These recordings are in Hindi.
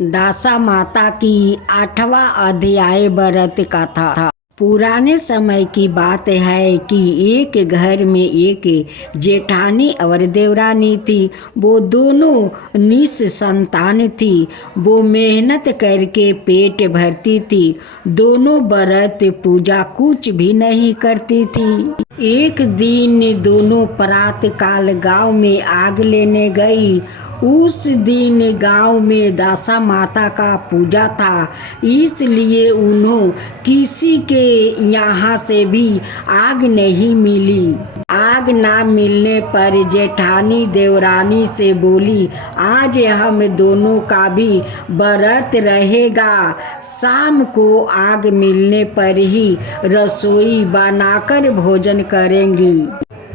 दासा माता की 8वां अध्याय व्रत कथा था। पुराने समय की बात है कि एक घर में एक जेठानी और देवरानी थी। वो दोनों निसंतान थी। वो मेहनत करके पेट भरती थी। दोनों व्रत पूजा कुछ भी नहीं करती थी। एक दिन दोनों प्रातःकाल गांव में आग लेने गई। उस दिन गांव में दासा माता का पूजा था, इसलिए उन्हें किसी के यहाँ से भी आग नहीं मिली। आग ना मिलने पर जेठानी देवरानी से बोली, आज हम दोनों का भी व्रत रहेगा। शाम को आग मिलने पर ही रसोई बनाकर भोजन करेंगी।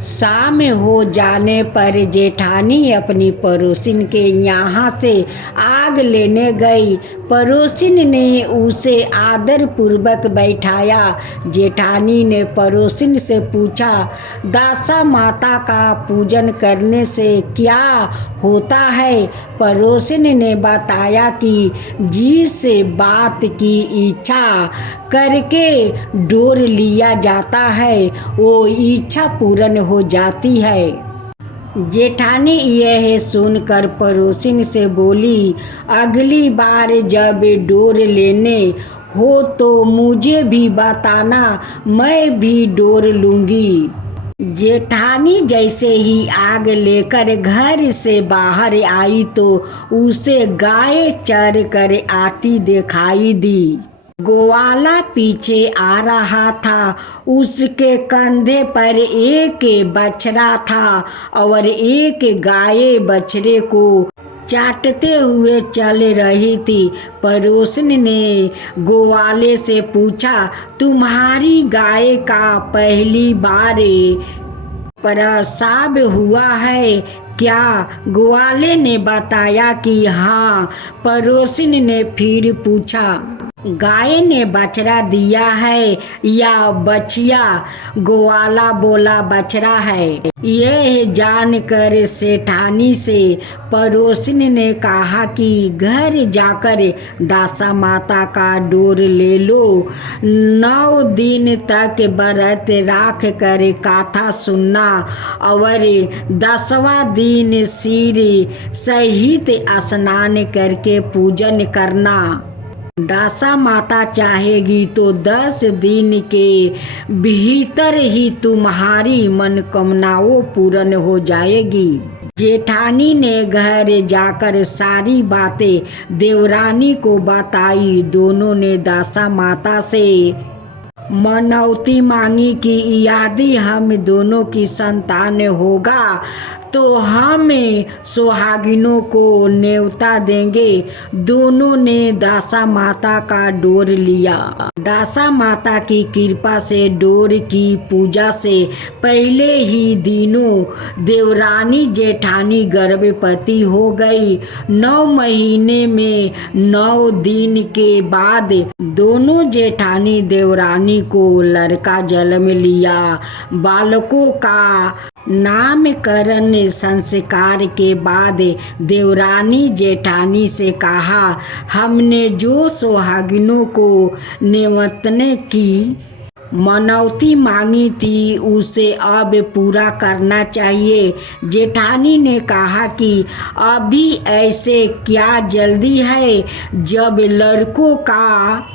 शाम हो जाने पर जेठानी अपनी पड़ोसिन के यहाँ से आग लेने गई। पड़ोसिन ने उसे आदर पूर्वक बैठाया। जेठानी ने पड़ोसिन से पूछा, दासा माता का पूजन करने से क्या होता है? पड़ोसिन ने बताया कि जिस बात की इच्छा करके डोर लिया जाता है वो इच्छा पूर्ण हो जाती है। जेठानी यह सुनकर पड़ोसिन से बोली, अगली बार जब डोर लेने हो तो मुझे भी बताना, मैं भी डोर लूँगी। जेठानी जैसे ही आग लेकर घर से बाहर आई तो उसे गाय चर कर आती दिखाई दी। ग्वाला पीछे आ रहा था। उसके कंधे पर एक बछड़ा था और एक गाय बछड़े को चाटते हुए चल रही थी। पड़ोसिन ने ग्वाले से पूछा, तुम्हारी गाय का पहली बार प्रसव हुआ है क्या? ग्वाले ने बताया कि हाँ। पड़ोसिन ने फिर पूछा, गाय ने बछड़ा दिया है या बछिया? ग्वाला बोला, बछड़ा है। यह जानकर सेठानी से पड़ोसिन ने कहा कि घर जाकर दासा माता का डोर ले लो। 9 दिन तक व्रत राख कर कथा सुनना और 10वां दिन सिर सहित स्नान करके पूजन करना। दासा माता चाहेगी तो 10 दिन के भीतर ही तुम्हारी मनोकामनाओं पूर्ण हो जाएगी। जेठानी ने घर जाकर सारी बातें देवरानी को बताई। दोनों ने दासा माता से मनौती मांगी कि यदि हम दोनों की संतान होगा तो हम सुहागिनों को न्योता देंगे। दोनों ने दासा माता का डोर लिया। दासा माता की कृपा से डोर की पूजा से पहले ही दिनों देवरानी जेठानी गर्भवती हो गई। 9 महीने में 9 दिन के बाद दोनों जेठानी देवरानी को लड़का जन्म लिया। बालकों का नामकरण संस्कार के बाद देवरानी जेठानी से कहा, हमने जो सुहागिनों को निमंत्रण की मनौती मांगी थी उसे अब पूरा करना चाहिए। जेठानी ने कहा कि अभी ऐसे क्या जल्दी है, जब लड़कों का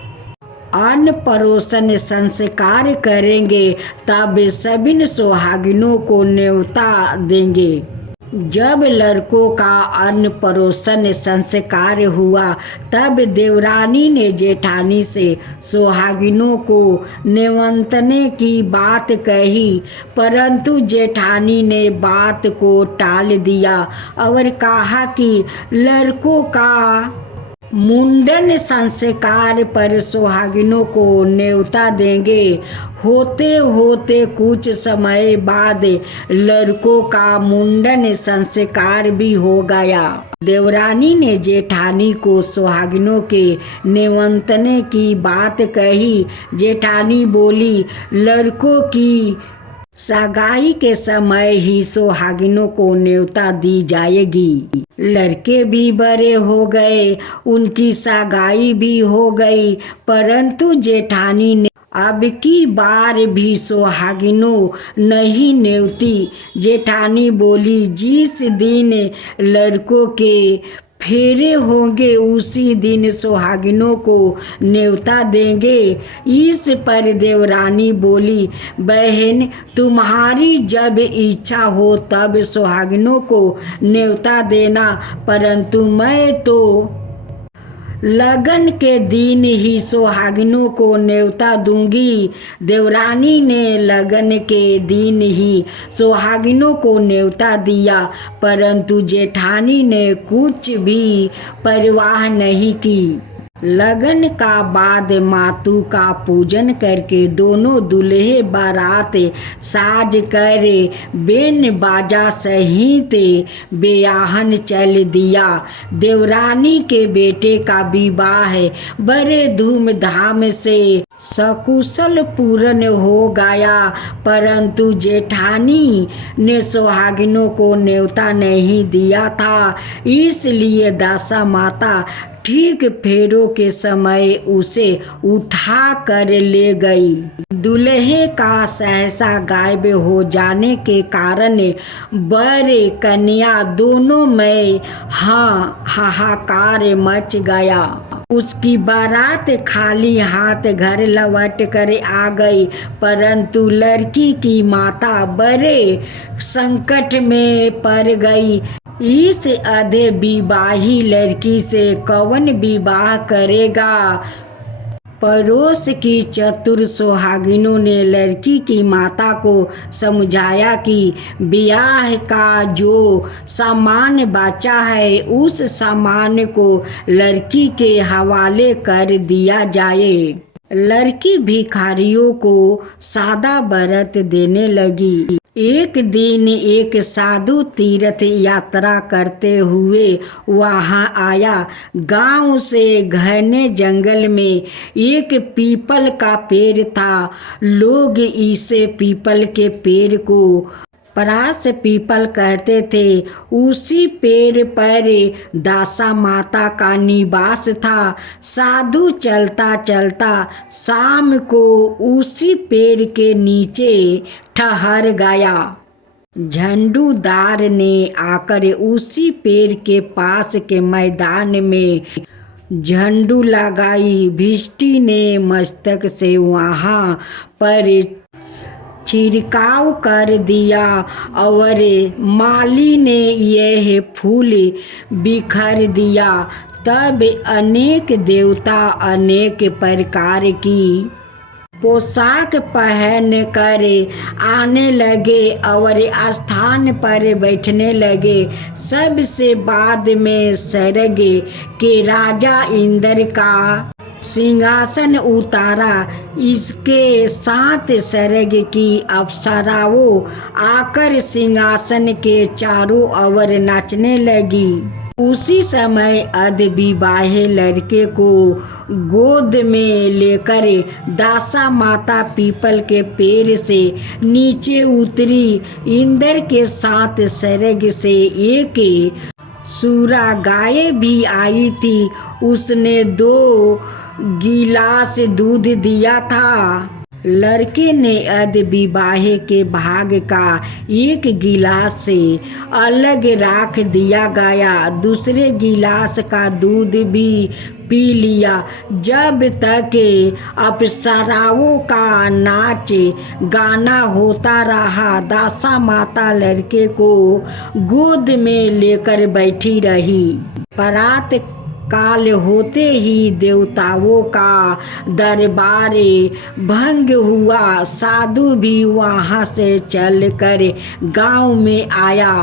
अन्नप्राशन संस्कार करेंगे तब सभी सुहागिनों को न्योता देंगे। जब लड़कों का अन्नप्राशन संस्कार हुआ तब देवरानी ने जेठानी से सुहागिनों को निमंत्रण की बात कही, परंतु जेठानी ने बात को टाल दिया और कहा कि लड़कों का मुंडन संस्कार पर सुहागिनों को न्योता देंगे। होते होते कुछ समय बाद लड़कों का मुंडन संस्कार भी हो गया। देवरानी ने जेठानी को सुहागिनों के निमंत्रण की बात कही। जेठानी बोली, लड़कों की सगाई के समय ही सुहागिनों को न्योता दी जाएगी। लड़के भी बड़े हो गए, उनकी सगाई भी हो गई, परंतु जेठानी ने अब की बार भी सुहागिनों नहीं न्योती। जेठानी बोली, जिस दिन लड़कों के फेरे होंगे उसी दिन सुहागिनों को न्योता देंगे। इस पर देवरानी बोली, बहन तुम्हारी जब इच्छा हो तब सुहागिनों को न्योता देना, परंतु मैं तो लगन के दिन ही सुहागिनों को न्योता दूंगी। देवरानी ने लगन के दिन ही सुहागिनों को न्योता दिया, परंतु जेठानी ने कुछ भी परवाह नहीं की। लगन का बाद मातू का पूजन करके दोनों दूल्हे बारात साज कर बेन बाजा सहित बेयाहन चल दिया। देवरानी के बेटे का विवाह बड़े धूमधाम से सकुशल पूर्ण हो गया, परंतु जेठानी ने सुहागिनों को न्योता नहीं दिया था, इसलिए दासा माता ठीक फेरों के समय उसे उठा कर ले गई। दूल्हे का सहसा गायब हो जाने के कारण वर कन्या दोनों में हाहाकार मच गया। उसकी बारात खाली हाथ घर लौट कर आ गई, परंतु लड़की की माता बड़े संकट में पड़ गई। इस आधे विवाही लड़की से कौन विवाह करेगा? पड़ोस की चतुर सुहागिनों ने लड़की की माता को समझाया कि ब्याह का जो सामान बचा है उस सामान को लड़की के हवाले कर दिया जाए। लड़की भिखारियों को सादा व्रत देने लगी। एक दिन एक साधु तीर्थ यात्रा करते हुए वहां आया। गांव से घने जंगल में एक पीपल का पेड़ था। लोग इसे पीपल के पेड़ को परास पीपल कहते थे। उसी पेड़ पर दासा माता का निवास था। साधु चलता चलता शाम को उसी पेड़ के नीचे ठहर गया। झंडूदार ने आकर उसी पेड़ के पास के मैदान में झंडू लगाई। भिष्टी ने मस्तक से वहां पर छिड़काव कर दिया और माली ने यह फूल बिखर दिया। तब अनेक देवता अनेक प्रकार की पोशाक पहन कर आने लगे और स्थान पर बैठने लगे। सबसे बाद में स्वर्ग के राजा इंद्र का सिंहासन उतारा। इसके साथ स्वर्ग की अप्सराओं आकर सिंहासन के चारों ओर नाचने लगी। उसी समय अधविवाहे लड़के को गोद में लेकर दासा माता पीपल के पेड़ से नीचे उतरी। इंद्र के साथ स्वर्ग से एक सूरा गाय भी आई थी। उसने 2 गिलास दूध दिया था। लड़के ने अधविवाहे के भाग का एक गिलास से अलग रख दिया गया। दूसरे गिलास का दूध भी पी लिया। जब तक अप्सराओं का नाच गाना होता रहा, दासा माता लड़के को गोद में लेकर बैठी रही। परात काल होते ही देवताओं का दरबार भंग हुआ। साधु भी वहां से चलकर गांव में आया।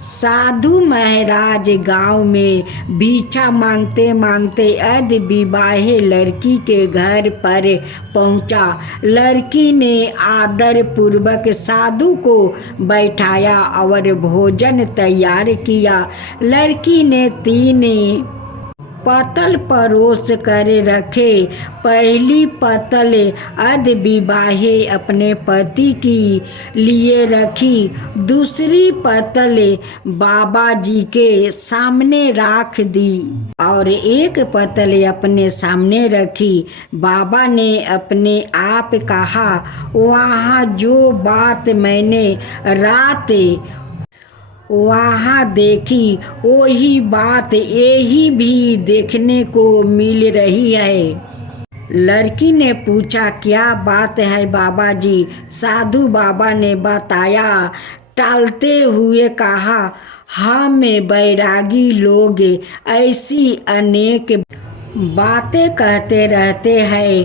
साधु महाराज गांव में भिक्षा मांगते मांगते अधविवाहे लड़की के घर पर पहुंचा। लड़की ने आदर पूर्वक साधु को बैठाया और भोजन तैयार किया। लड़की ने 3 पतल परोस कर रखे। पहली पतल अध विवाहे अपने पति की लिए रखी, दूसरी पतल बाबा जी के सामने रख दी और एक पतल अपने सामने रखी। बाबा ने अपने आप कहा, वहाँ जो बात मैंने रात वहाँ देखी वही बात यही भी देखने को मिल रही है। लड़की ने पूछा, क्या बात है बाबा जी? साधु बाबा ने बताया। टालते हुए कहा, हम बैरागी लोग ऐसी अनेक बातें कहते रहते हैं,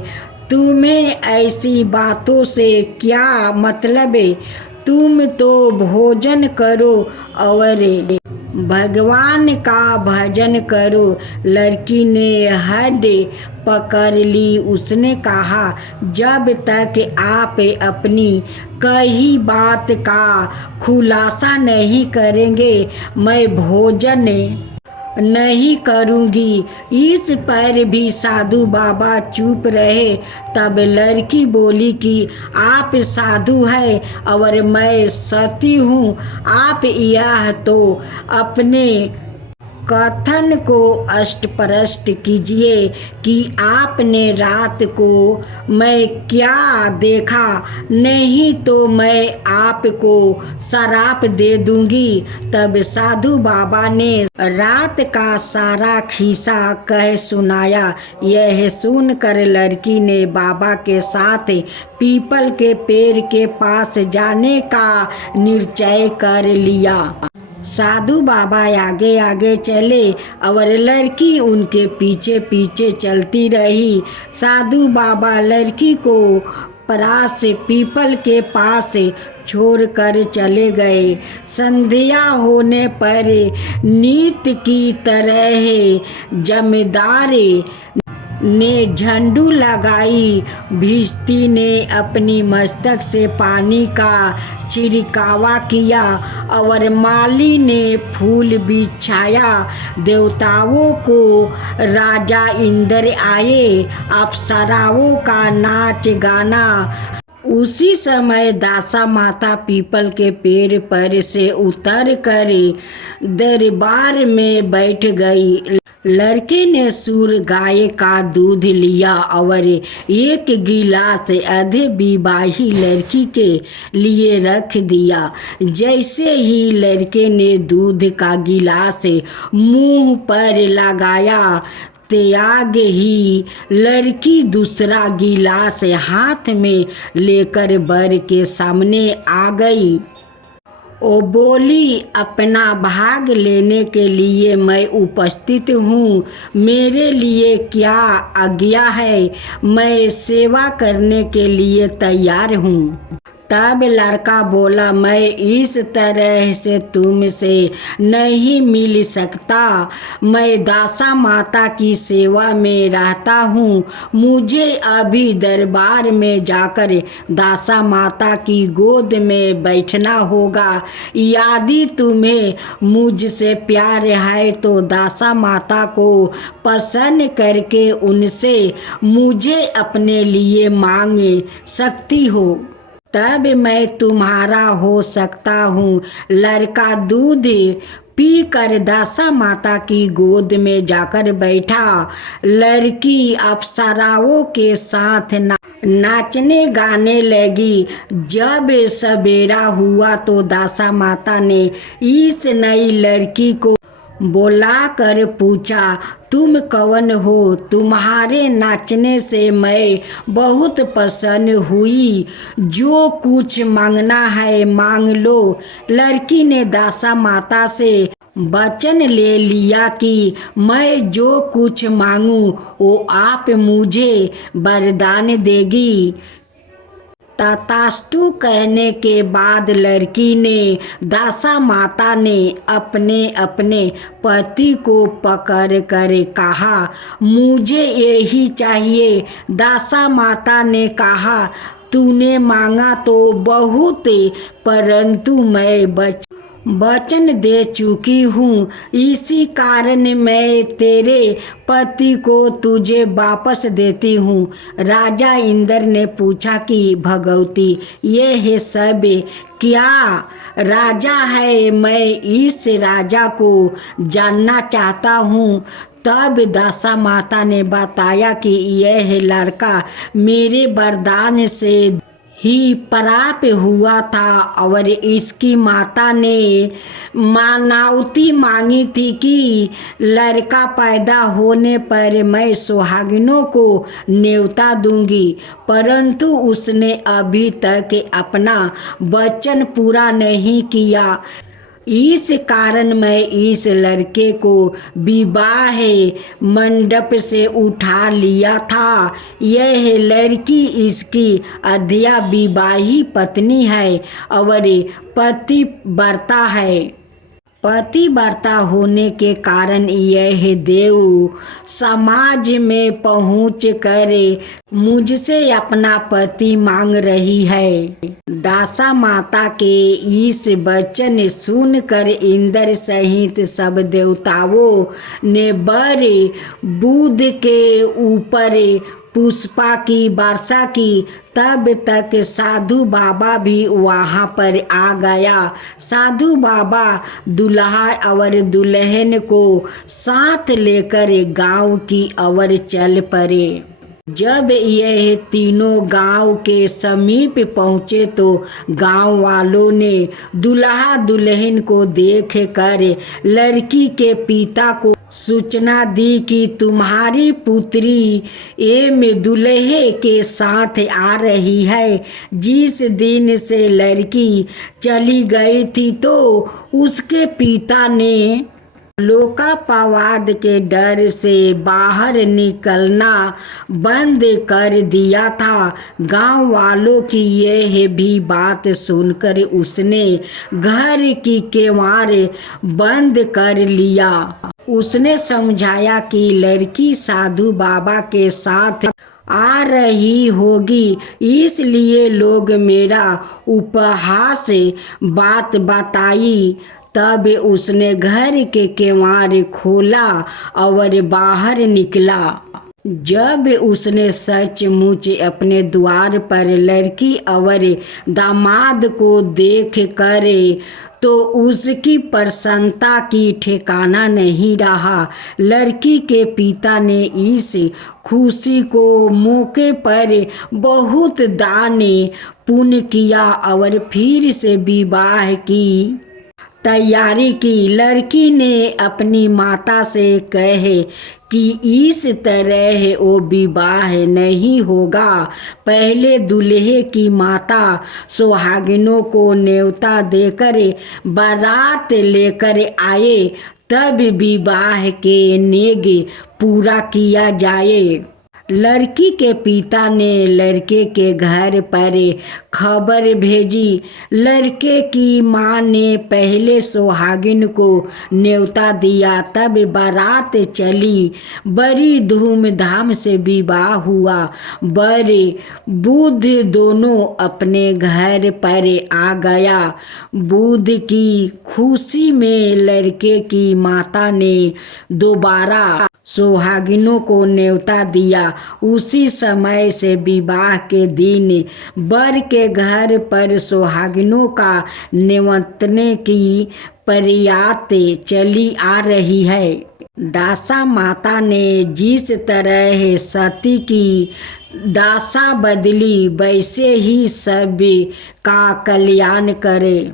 तुम्हें ऐसी बातों से क्या मतलब? तुम तो भोजन करो और भगवान का भजन करो। लड़की ने हड पकड़ ली। उसने कहा, जब तक आप अपनी कही बात का खुलासा नहीं करेंगे मैं भोजन नहीं करूँगी। इस पर भी साधु बाबा चुप रहे। तब लड़की बोली कि आप साधु हैं और मैं सती हूँ। आप यह तो अपने कथन को स्पष्ट कीजिए कि आपने रात को मैं क्या देखा, नहीं तो मैं आपको शराप दे दूंगी। तब साधु बाबा ने रात का सारा खिस्सा कह सुनाया। यह सुनकर लड़की ने बाबा के साथ पीपल के पेड़ के पास जाने का निश्चय कर लिया। साधु बाबा आगे आगे चले और लड़की उनके पीछे पीछे चलती रही। साधु बाबा लड़की को परास पीपल के पास छोड़कर चले गए। संध्या होने पर नित्य की तरह जमींदार ने झंडू लगाई। भिश्ती ने अपनी मस्तक से पानी का छिड़कावा किया और माली ने फूल बिछाया। देवताओं को राजा इंद्र आए। अप्सराओं का नाच गाना। उसी समय दासा माता पीपल के पेड़ पर से उतर कर दरबार में बैठ गई। लड़के ने सूर गाय का दूध लिया और एक गिलास आधे विवाही लड़की के लिए रख दिया। जैसे ही लड़के ने दूध का गिलास मुंह पर लगाया, त्याग ही लड़की दूसरा गिलास हाथ में लेकर बर के सामने आ गई। ओ बोली, अपना भाग लेने के लिए मैं उपस्थित हूँ। मेरे लिए क्या आज्ञा है? मैं सेवा करने के लिए तैयार हूँ। तब लड़का बोला, मैं इस तरह से तुमसे नहीं मिल सकता। मैं दासा माता की सेवा में रहता हूँ। मुझे अभी दरबार में जाकर दासा माता की गोद में बैठना होगा। यदि तुम्हें मुझसे प्यार है तो दासा माता को पसंद करके उनसे मुझे अपने लिए मांग सकती हो, तब मैं तुम्हारा हो सकता हूँ। लड़का दूध पी कर दासा माता की गोद में जाकर बैठा। लड़की अप्सराओं के साथ नाचने गाने लगी। जब सवेरा हुआ तो दासा माता ने इस नई लड़की को बुलाकर पूछा, तुम कौन हो? तुम्हारे नाचने से मैं बहुत प्रसन्न हुई। जो कुछ मांगना है मांग लो। लड़की ने दासा माता से वचन ले लिया कि मैं जो कुछ मांगूं वो आप मुझे वरदान देगी। तथास्तु कहने के बाद लड़की ने दासा माता ने अपने अपने पति को पकड़ कर कहा, मुझे यही चाहिए। दासा माता ने कहा, तूने मांगा तो बहुत, परंतु मैं वचन दे चुकी हूँ, इसी कारण मैं तेरे पति को तुझे वापस देती हूँ। राजा इंद्र ने पूछा कि भगवती ये है सब क्या राजा है, मैं इस राजा को जानना चाहता हूँ। तब दशा माता ने बताया कि यह लड़का मेरे वरदान से ही प्राप्त हुआ था और इसकी माता ने मानवती मांगी थी कि लड़का पैदा होने पर मैं सुहागिनों को न्योता दूंगी, परंतु उसने अभी तक अपना वचन पूरा नहीं किया। इस कारण मैं इस लड़के को विवाह मंडप से उठा लिया था। यह लड़की इसकी अद्या विवाही पत्नी है और पतिव्रता है। पतिव्रता होने के कारण यह देव समाज में पहुँच कर मुझसे अपना पति मांग रही है। दशा माता के इस वचन सुनकर इंद्र सहित सब देवताओं ने वर बुध के ऊपर पुष्पा की वर्षा की। तब तक साधु बाबा भी वहाँ पर आ गया। साधु बाबा दुल्हा और दुल्हन को साथ लेकर गांव की ओर चल पड़े। जब यह तीनों गांव के समीप पहुँचे तो गांव वालों ने दुल्हा दुल्हन को देख कर लड़की के पिता को सूचना दी कि तुम्हारी पुत्री में दूल्हे के साथ आ रही है। जिस दिन से लड़की चली गई थी तो उसके पिता ने लोकापवाद के डर से बाहर निकलना बंद कर दिया था। गांव वालों की यह भी बात सुनकर उसने घर की केवाड़ बंद कर लिया। उसने समझाया कि लड़की साधु बाबा के साथ आ रही होगी, इसलिए लोग मेरा उपहास बात बताई। तब उसने घर के केवाड़ खोला और बाहर निकला। जब उसने सचमुच अपने द्वार पर लड़की और दामाद को देख कर तो उसकी प्रसन्नता की ठिकाना नहीं रहा। लड़की के पिता ने इस खुशी को मौके पर बहुत दान पुण्य किया और फिर से विवाह की तैयारी की। लड़की ने अपनी माता से कहे कि इस तरह वो विवाह नहीं होगा। पहले दूल्हे की माता सुहागिनों को न्योता देकर बारात लेकर आए, तब विवाह के नेग पूरा किया जाए। लड़की के पिता ने लड़के के घर पर खबर भेजी। लड़के की माँ ने पहले सुहागिन को न्योता दिया, तब बारात चली। बड़ी धूमधाम से विवाह हुआ। वर बुध दोनों अपने घर पर आ गया। बुध की खुशी में लड़के की माता ने दोबारा सुहागिनों को न्योता दिया। उसी समय से विवाह के दिन वर के घर पर सुहागिनों का निमंत्रण की प्रयात चली आ रही है। दशा माता ने जिस तरह सती की दशा बदली, वैसे ही सब का कल्याण करे।